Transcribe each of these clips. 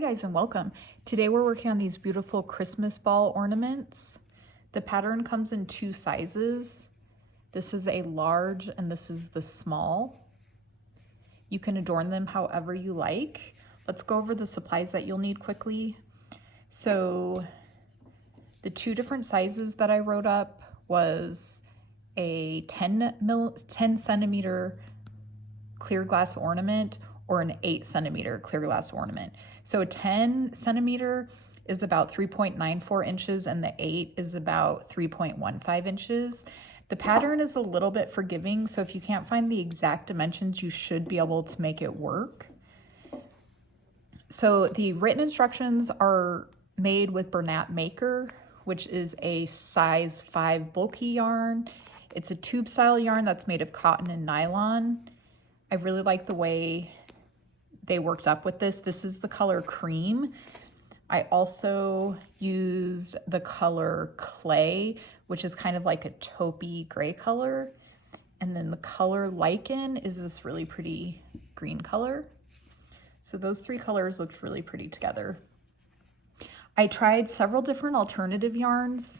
Hi guys and welcome. Today we're working on these beautiful Christmas ball ornaments. The pattern comes in two sizes. This is a large and this is the small. You can adorn them however you like. Let's go over the supplies that you'll need quickly. So the two different sizes that I wrote up was a 10 centimeter clear glass ornament or an 8 centimeter clear glass ornament. So a 10 centimeter is about 3.94 inches and the 8 is about 3.15 inches. The pattern is a little bit forgiving, so if you can't find the exact dimensions, you should be able to make it work. So the written instructions are made with Bernat Maker, which is a size 5 bulky yarn. It's a tube style yarn that's made of cotton and nylon. I really like the way they worked up with this. This is the color cream. I also used the color clay, which is kind of like a taupey gray color. And then the color lichen is this really pretty green color. So those three colors looked really pretty together. I tried several different alternative yarns.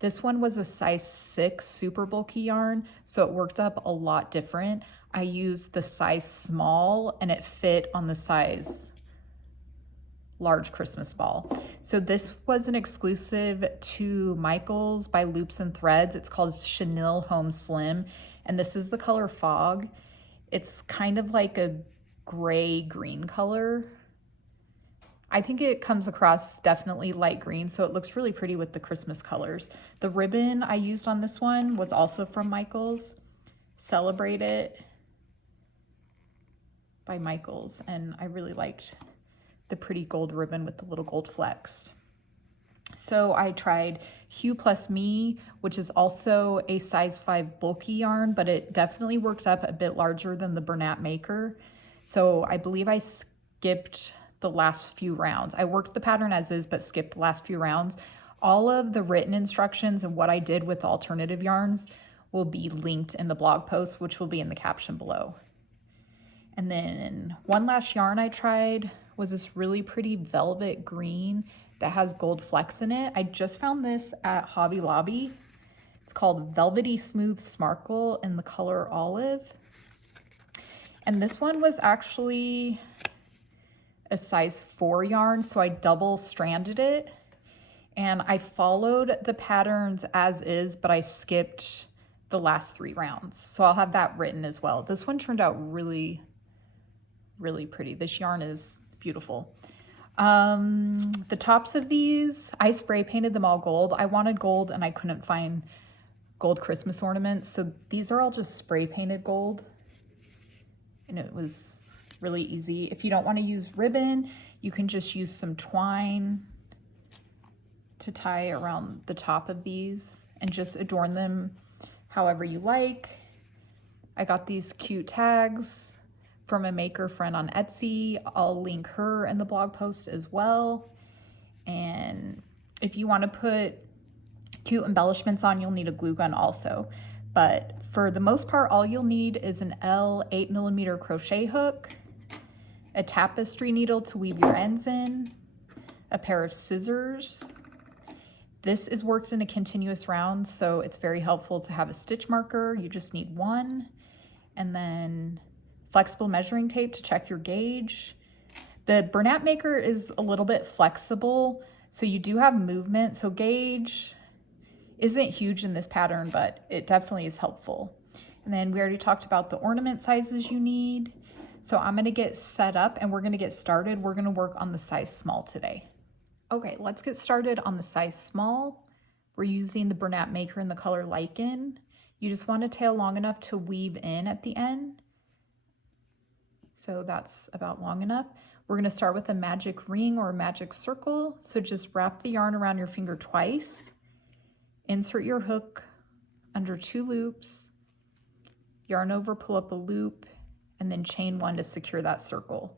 This one was a size 6 super bulky yarn, so it worked up a lot different. I used the size small and it fit on the size large Christmas ball. So this was an exclusive to Michael's by Loops and Threads. It's called Chenille Home Slim, and this is the color Fog. It's kind of like a gray green color. I think it comes across definitely light green, so it looks really pretty with the Christmas colors. The ribbon I used on this one was also from Michael's, Celebrate It by Michael's, and I really liked the pretty gold ribbon with the little gold flecks. So I tried Hue Plus Me, which is also a size 5 bulky yarn, but it definitely worked up a bit larger than the Bernat Maker. So I believe I skipped the last few rounds. I worked the pattern as is, but skipped the last few rounds. All of the written instructions and what I did with the alternative yarns will be linked in the blog post, which will be in the caption below. And then one last yarn I tried was this really pretty velvet green that has gold flecks in it. I just found this at Hobby Lobby. It's called Velvety Smooth Sparkle in the color Olive. And this one was actually a size 4 yarn, so I double stranded it. And I followed the patterns as is, but I skipped the last 3 rounds. So I'll have that written as well. This one turned out really, really pretty. This yarn is beautiful. The tops of these, I spray painted them all gold. I wanted gold and I couldn't find gold Christmas ornaments. So these are all just spray painted gold. And it was really easy. If you don't want to use ribbon, you can just use some twine to tie around the top of these and just adorn them however you like. I got these cute tags from a maker friend on Etsy. I'll link her in the blog post as well. And if you want to put cute embellishments on, you'll need a glue gun also. But for the most part, all you'll need is an L 8mm crochet hook, a tapestry needle to weave your ends in, a pair of scissors. This is worked in a continuous round, so it's very helpful to have a stitch marker. You just need one, and then flexible measuring tape to check your gauge. The Bernat Maker is a little bit flexible, so you do have movement, so gauge isn't huge in this pattern, but it definitely is helpful. And then we already talked about the ornament sizes you need. So I'm gonna get set up and we're gonna get started. We're gonna work on the size small today. Okay, let's get started on the size small. We're using the Bernat Maker in the color Lichen. You just want to tail long enough to weave in at the end. So that's about long enough. We're gonna start with a magic ring or a magic circle. So just wrap the yarn around your finger twice. Insert your hook under 2 loops, yarn over, pull up a loop, and then chain 1 to secure that circle.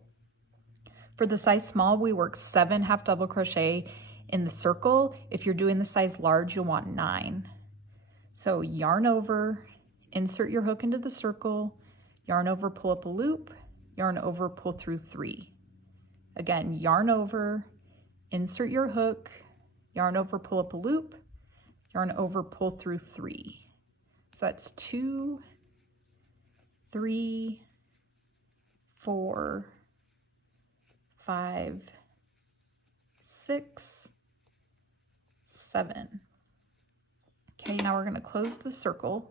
For the size small, we work 7 half double crochet in the circle. If you're doing the size large, you'll want 9. So yarn over, insert your hook into the circle, yarn over, pull up a loop, yarn over, pull through 3. Again, yarn over, insert your hook, yarn over, pull up a loop, yarn over, pull through 3. So that's 2, 3, 4, 5, 6, 7. Okay, now we're going to close the circle.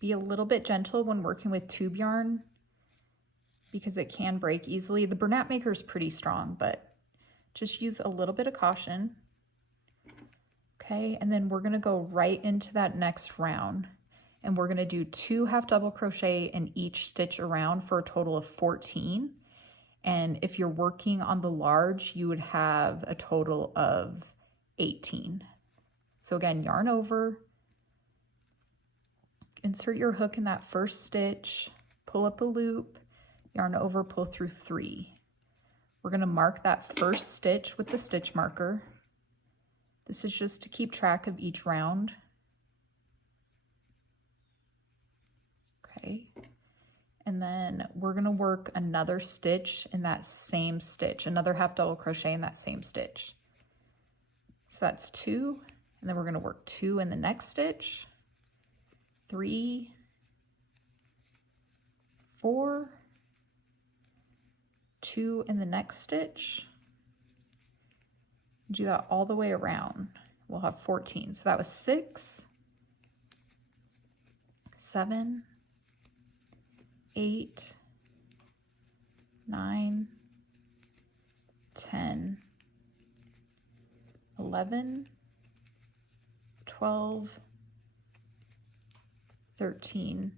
Be a little bit gentle when working with tube yarn because it can break easily. The Bernat Maker is pretty strong, but just use a little bit of caution. Okay, and then we're going to go right into that next round, and we're going to do 2 half double crochet in each stitch around for a total of 14. And if you're working on the large, you would have a total of 18. So again, yarn over, insert your hook in that first stitch, pull up a loop, yarn over, pull through 3. We're going to mark that first stitch with the stitch marker. This is just to keep track of each round. Okay. And then we're going to work another stitch in that same stitch, another half double crochet in that same stitch. So that's 2, and then we're going to work 2 in the next stitch, 3, 4, 2 in the next stitch. Do that all the way around. We'll have 14. So that was 6, 7, 8, 9, 10, 11, 12, 13,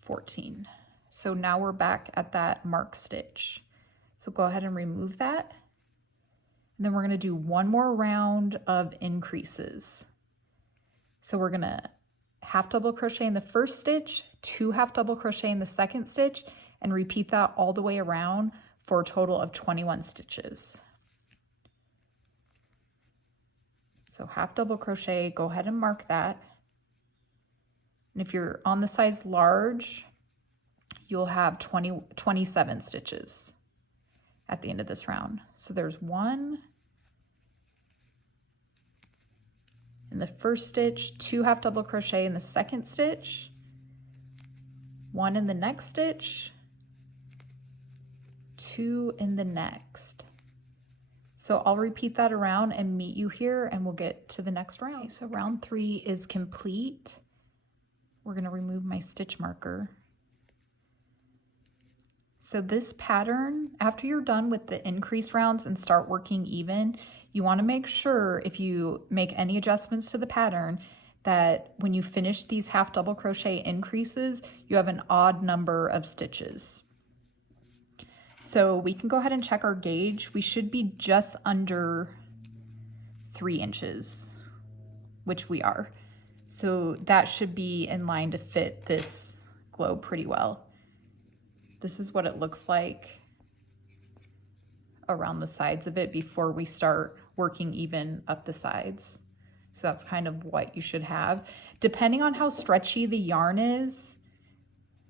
14. So now we're back at that mark stitch. So go ahead and remove that. And then we're going to do one more round of increases. So we're going to half double crochet in the first stitch, 2 half double crochet in the second stitch, and repeat that all the way around for a total of 21 stitches. So half double crochet, go ahead and mark that. And if you're on the size large, you'll have 27 stitches at the end of this round. So there's 1 in the first stitch, 2 half double crochet in the second stitch, 1 in the next stitch, 2 in the next. So I'll repeat that around and meet you here, and we'll get to the next round. Okay, so round 3 is complete. We're going to remove my stitch marker. So this pattern, after you're done with the increase rounds and start working even, you want to make sure if you make any adjustments to the pattern that when you finish these half double crochet increases, you have an odd number of stitches. So we can go ahead and check our gauge. We should be just under 3 inches, which we are. So that should be in line to fit this globe pretty well. This is what it looks like around the sides of it before we start working even up the sides. So that's kind of what you should have. Depending on how stretchy the yarn is,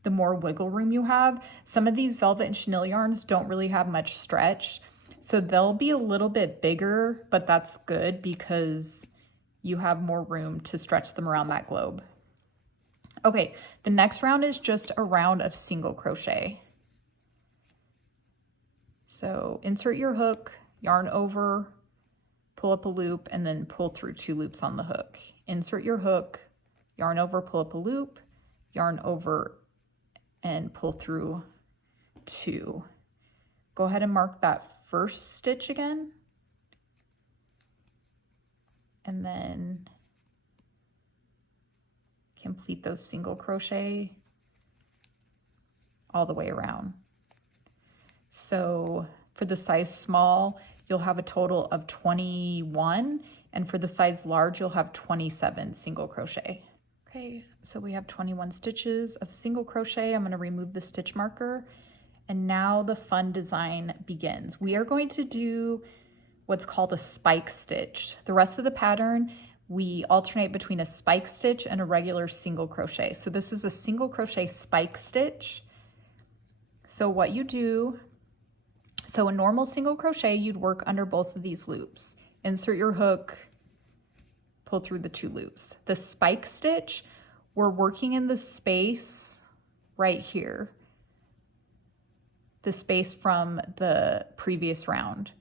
the more wiggle room you have. Some of these velvet and chenille yarns don't really have much stretch, so they'll be a little bit bigger, but that's good because you have more room to stretch them around that globe. Okay, the next round is just a round of single crochet. So insert your hook, yarn over, pull up a loop, and then pull through 2 loops on the hook. Insert your hook, yarn over, pull up a loop, yarn over, and pull through 2. Go ahead and mark that first stitch again, and then complete those single crochet all the way around. So for the size small, you'll have a total of 21, and for the size large, you'll have 27 single crochet. Okay, so we have 21 stitches of single crochet. I'm going to remove the stitch marker, and now the fun design begins. We are going to do what's called a spike stitch. The rest of the pattern, we alternate between a spike stitch and a regular single crochet. So this is a single crochet spike stitch. So what you do, so a normal single crochet, you'd work under both of these loops. Insert your hook, pull through the 2 loops. The spike stitch, we're working in the space right here, the space from the previous round.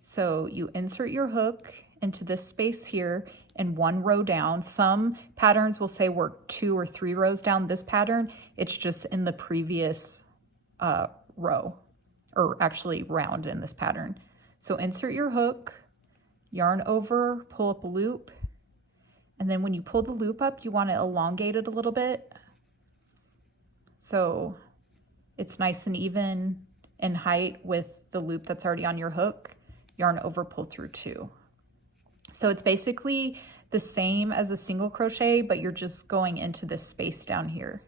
So you insert your hook into this space here and 1 row down. Some patterns will say work 2 or 3 rows down. This pattern, it's just in the previous row, or actually round in this pattern. So insert your hook, yarn over, pull up a loop, and then when you pull the loop up, you want to elongate it a little bit so it's nice and even in height with the loop that's already on your hook. Yarn over, pull through 2. So it's basically the same as a single crochet, but you're just going into this space down here.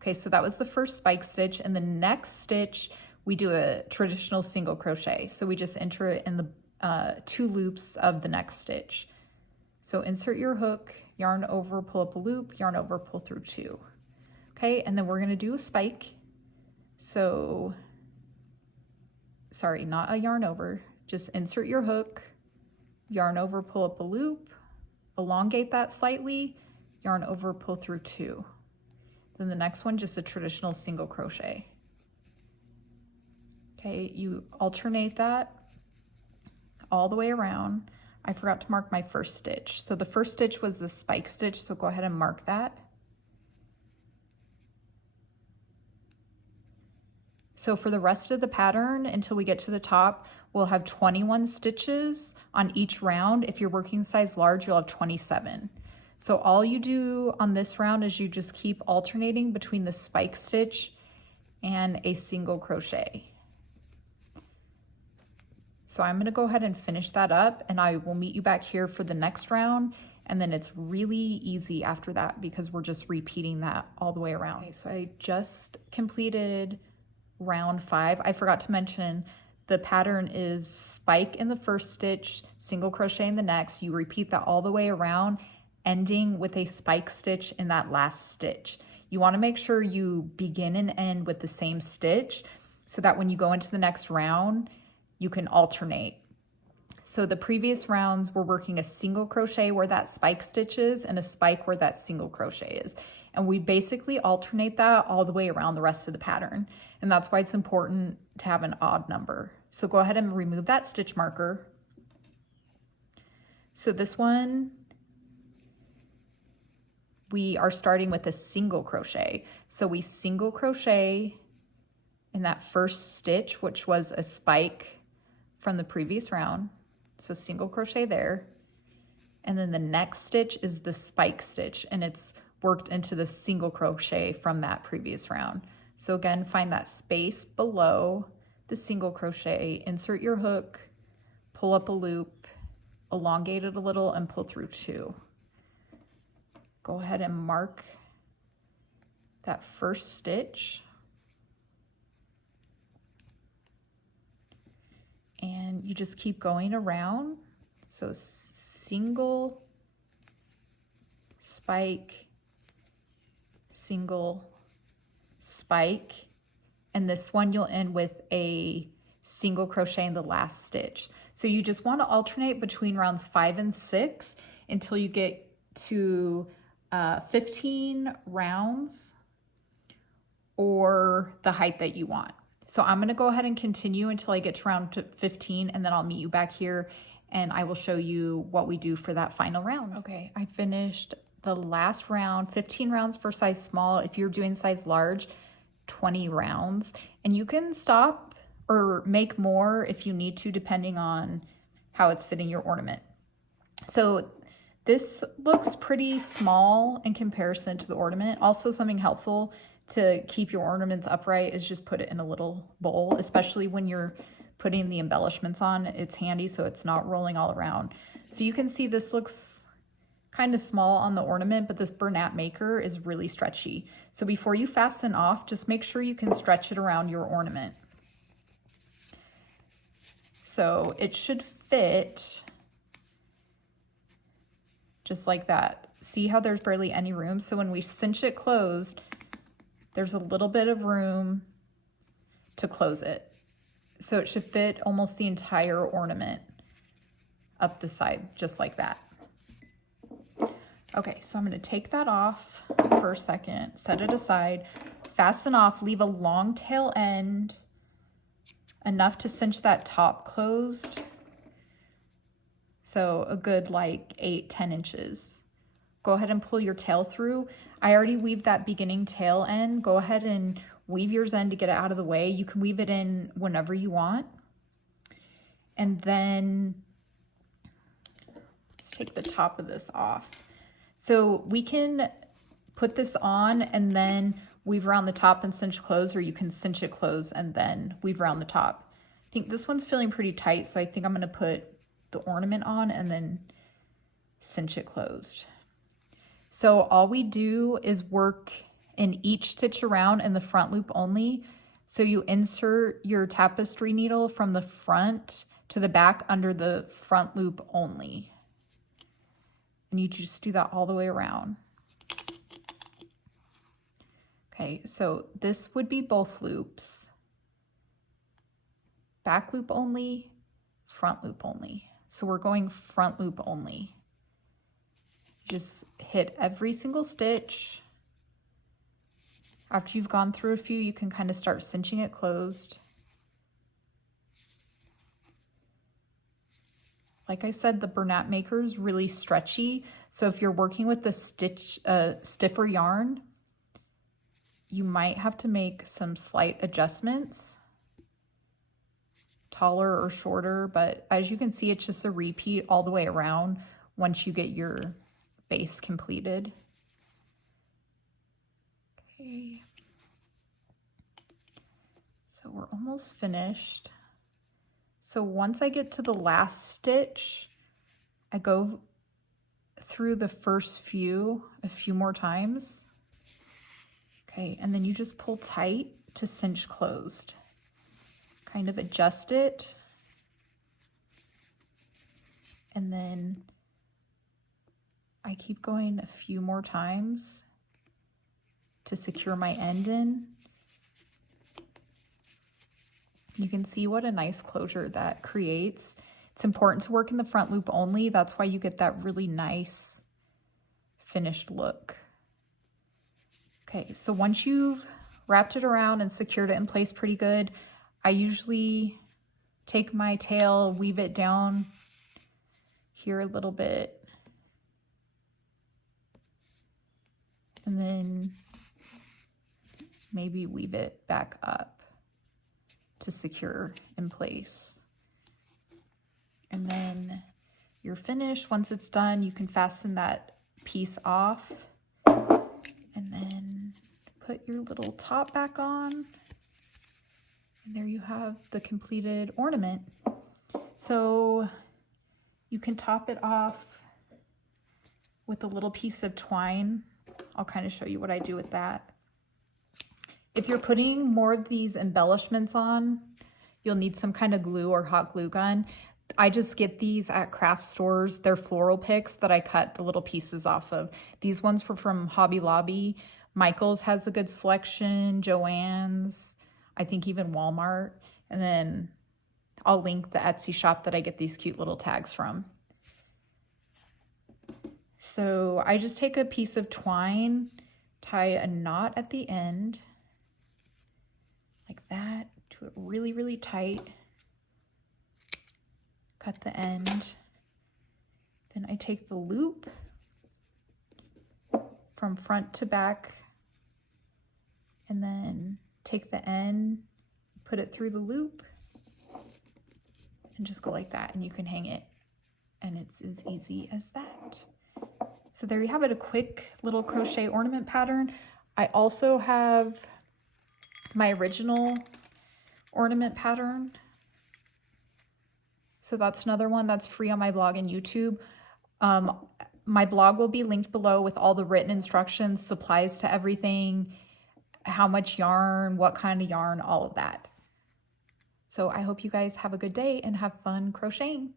Okay, so that was the first spike stitch, and the next stitch we do a traditional single crochet. So we just enter it in the 2 loops of the next stitch. So insert your hook, yarn over, pull up a loop, yarn over, pull through 2. Okay, and then we're gonna do a spike. So, sorry, not a yarn over, just insert your hook, yarn over, pull up a loop, elongate that slightly, yarn over, pull through 2. Then the next one, just a traditional single crochet. Okay, you alternate that all the way around. I forgot to mark my first stitch. So the first stitch was the spike stitch, so go ahead and mark that. So for the rest of the pattern, until we get to the top, we'll have 21 stitches on each round. If you're working size large, you'll have 27. So all you do on this round is you just keep alternating between the spike stitch and a single crochet. So I'm gonna go ahead and finish that up, and I will meet you back here for the next round, and then it's really easy after that because we're just repeating that all the way around. Okay, so I just completed round 5. I forgot to mention the pattern is spike in the first stitch, single crochet in the next. You repeat that all the way around, ending with a spike stitch in that last stitch. You want to make sure you begin and end with the same stitch so that when you go into the next round, you can alternate. So the previous rounds we're working a single crochet where that spike stitch is and a spike where that single crochet is. And we basically alternate that all the way around the rest of the pattern. And that's why it's important to have an odd number. So go ahead and remove that stitch marker. So this one, we are starting with a single crochet. So we single crochet in that first stitch, which was a spike from the previous round. So single crochet there. And then the next stitch is the spike stitch, and it's worked into the single crochet from that previous round. So again, find that space below the single crochet, insert your hook, pull up a loop, elongate it a little, and pull through 2. Go ahead and mark that first stitch. And you just keep going around. So single, spike, single, spike, and this one you'll end with a single crochet in the last stitch. So you just want to alternate between rounds 5 and 6 until you get to 15 rounds or the height that you want. So I'm going to go ahead and continue until I get to round 15, and then I'll meet you back here and I will show you what we do for that final round. Okay, I finished the last round, 15 rounds for size small. If you're doing size large, 20 rounds. And you can stop or make more if you need to, depending on how it's fitting your ornament. So this looks pretty small in comparison to the ornament. Also, something helpful to keep your ornaments upright is just put it in a little bowl, especially when you're putting the embellishments on. It's handy so it's not rolling all around. So you can see this looks kind of small on the ornament, but this Bernat Maker is really stretchy. So before you fasten off, just make sure you can stretch it around your ornament. So it should fit just like that. See how there's barely any room? So when we cinch it closed, there's a little bit of room to close it. So it should fit almost the entire ornament up the side, just like that. Okay, so I'm going to take that off for a second, set it aside, fasten off, leave a long tail end, enough to cinch that top closed. So a good like 8-10 inches. Go ahead and pull your tail through. I already weaved that beginning tail end. Go ahead and weave yours in to get it out of the way. You can weave it in whenever you want. And then let's take the top of this off. So we can put this on and then weave around the top and cinch close, or you can cinch it close and then weave around the top. I think this one's feeling pretty tight, so I think I'm going to put the ornament on and then cinch it closed. So all we do is work in each stitch around in the front loop only. So you insert your tapestry needle from the front to the back under the front loop only. And you just do that all the way around. Okay, so this would be both loops. Back loop only, front loop only. So we're going front loop only. Just hit every single stitch. After you've gone through a few, you can kind of start cinching it closed. Like I said, the Bernat Maker is really stretchy. So if you're working with the stiffer yarn, you might have to make some slight adjustments, taller or shorter, but as you can see, it's just a repeat all the way around once you get your base completed. Okay. So we're almost finished. So once I get to the last stitch, I go through the first few a few more times. Okay, and then you just pull tight to cinch closed. Kind of adjust it. And then I keep going a few more times to secure my end in. You can see what a nice closure that creates. It's important to work in the front loop only. That's why you get that really nice finished look. Okay, so once you've wrapped it around and secured it in place pretty good, I usually take my tail, weave it down here a little bit, and then maybe weave it back up to secure in place. And then you're finished. Once it's done, you can fasten that piece off and then put your little top back on. And there you have the completed ornament. So you can top it off with a little piece of twine. I'll kind of show you what I do with that. If you're putting more of these embellishments on, you'll need some kind of glue or hot glue gun. I just get these at craft stores. They're floral picks that I cut the little pieces off of. These ones were from Hobby Lobby. Michael's has a good selection, Joann's, I think even Walmart. And then I'll link the Etsy shop that I get these cute little tags from. So I just take a piece of twine, tie a knot at the end, like that, do it really, really tight. Cut the end. Then I take the loop from front to back and then take the end, put it through the loop and just go like that, and you can hang it, and it's as easy as that. So there you have it, a quick little crochet ornament pattern. I also have my original ornament pattern. So that's another one that's free on my blog and YouTube. My blog will be linked below with all the written instructions, supplies to everything, how much yarn, what kind of yarn, all of that. So I hope you guys have a good day and have fun crocheting.